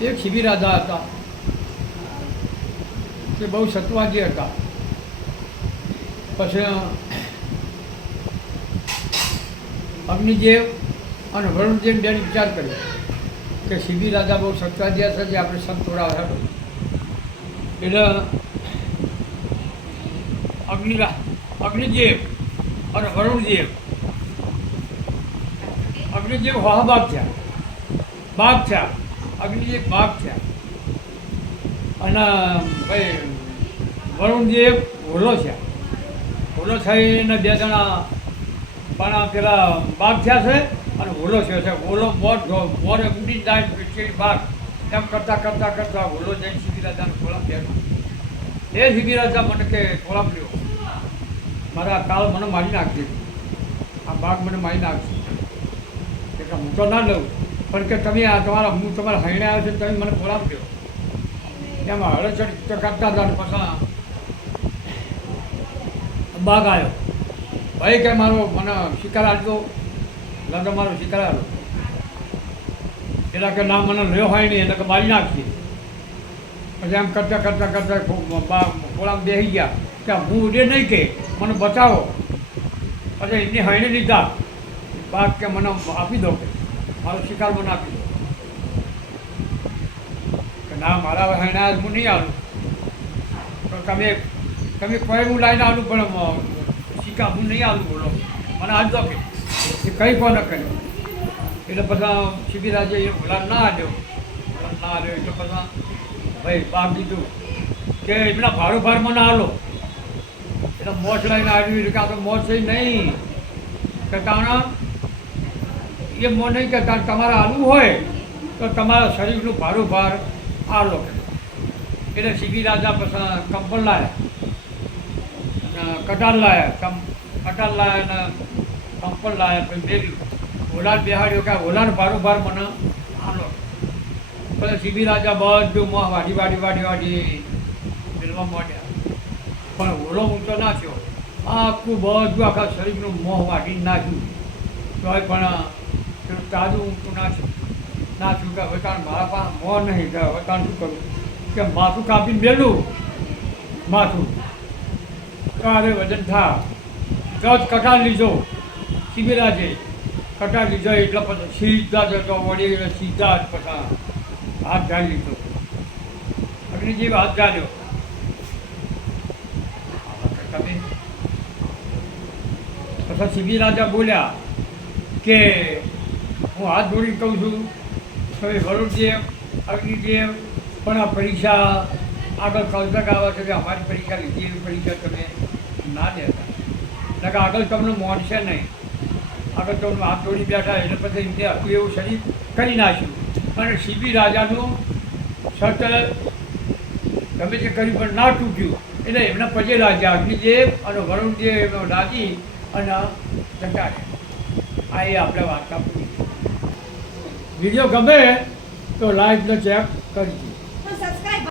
એક શિબી રાજા હતા તે બહુ સત્વાજી હતા. પછી અગ્નિદેવ અને વરુણદેવ બેને વિચાર કર્યો કે શિબી રાજા બહુ સત્વાજી હશે, જે આપણે સંત થોડા હતા. એટલે અગ્નિદેવ અને વરુણદેવ, અગ્નિદેવ બાપ થયા, અગ્નિદેવ બાપ થયા અને ભાઈ વરુણદેવ હોલો થયા. હોલો થઈને બે જણા પણ પેલા બાપ થયા છે અને હોલો થયો છે. હોલો મોર ઉડી જાય બાગ એમ કરતાં કરતાં કરતાં હોલો જઈને શિબી રાજાને ખોળામ બેઠો. એ શિબી રાજા મને કે ખોળામ લ્યો, મારા કાળ મને મારી નાખજે, આ બાગ મને મારી નાખશે. એટલે હું તો ના લઉં, પણ કે તમે આ હું તમારા હૈણે આવ્યો છે, તમે મને ખોળામ લ્યો. એમાં હળચડ કરતા હતા. પછી બાગ આવ્યો, ભાઈ કે મારો મને શિકાર આપજો, લગન મારો શિકાર આવ્યો. એટલે કે ના મને લ્યો હોય નહીં, એટલે કે મારી નાખીએ. પછી એમ કરતાં કરતાં કરતાં ખોળામાં બેસી ગયા કે હું ઉડે નહીં, કે મને બચાવો. પછી એમની હૈણે લીધા. બાગ કે મને આપી દો, કે મારો શિકાર મને આપી દો. કે ના, મારા હૈણે હું નહીં આવું. તો તમે કોઈ હું લાઈને આવું, પણ શિકાર હું નહીં આવું, બોલો મને આજ દો, કે એ કંઈ કોને કર્યું. એટલે બધા શિબી રાજે એ ગુલામ ના આવ્યો એટલે બધા ભાઈ બાપ દીધું કે એમના ભાર મને આલો. એટલે મોચ લઈને આવ્યું કે આ તો મોચ છે નહીં, કે કારણ એ મો નહીં કે તમારે આલવું હોય તો તમારા શરીરનું ભાર આલો. એટલે શિબી રાજા પછી કંપલ લાયા, કટાર લાયા અને કંપલ લાયા. પછી બેલ્યું હોલાર બેહાડ્યો કે હોલાર ભાર મને આલો. પછી શિબી રાજા બધું મોહ વાડી મેળવા માંડ્યા, પણ હોલો ઊંચો ના થયો. આખું બધું આખા શરીરનું મોહ વાટી નાખ્યું, તોય પણ પેલું તાજું ઊંચું નાખ્યું કે હવે કારણ મારા પાસે મોહ નહીં, કે હવે કારણ શું કરું, કે માથું કાપીને મેલું માથું તારે વજન થા. તો જ કટાર લીધો શિબી રાજે, કટાર લીધો એટલે પછી સીધા જતો વળી સીધા જ પછી હાથ ઝાડી લીધો. અગ્નિદેવ હાથ ઝાડ્યો. પછી શિબી રાજા બોલ્યા કે હું હાથ જોડીને કહું છું, તમે વરુણદેવ અગ્નિદેવ પણ આ પરીક્ષા આગળ કલતક આવે છે કે અમારી પરીક્ષા લીધી, એવી પરીક્ષા તમે ના દેતા, એટલે કે આગળ તમને મોનશે નહીં. આગળ તમને હાથ જોડી બેઠા એટલે પછી એમને હતું એવું શરીર કરી નાખ્યું. અને શિબી રાજાનું સત ગમે તે કર્યું પણ ના તૂટ્યું. એટલે એમના પજે રાજા અગ્નિદેવ અને વરુણદેવ એમનો રાજી અને જતા. આ એ આપણે વાર્તા પૂરી. વિડીયો ગમે તો લાઈક ને ચેક કરી.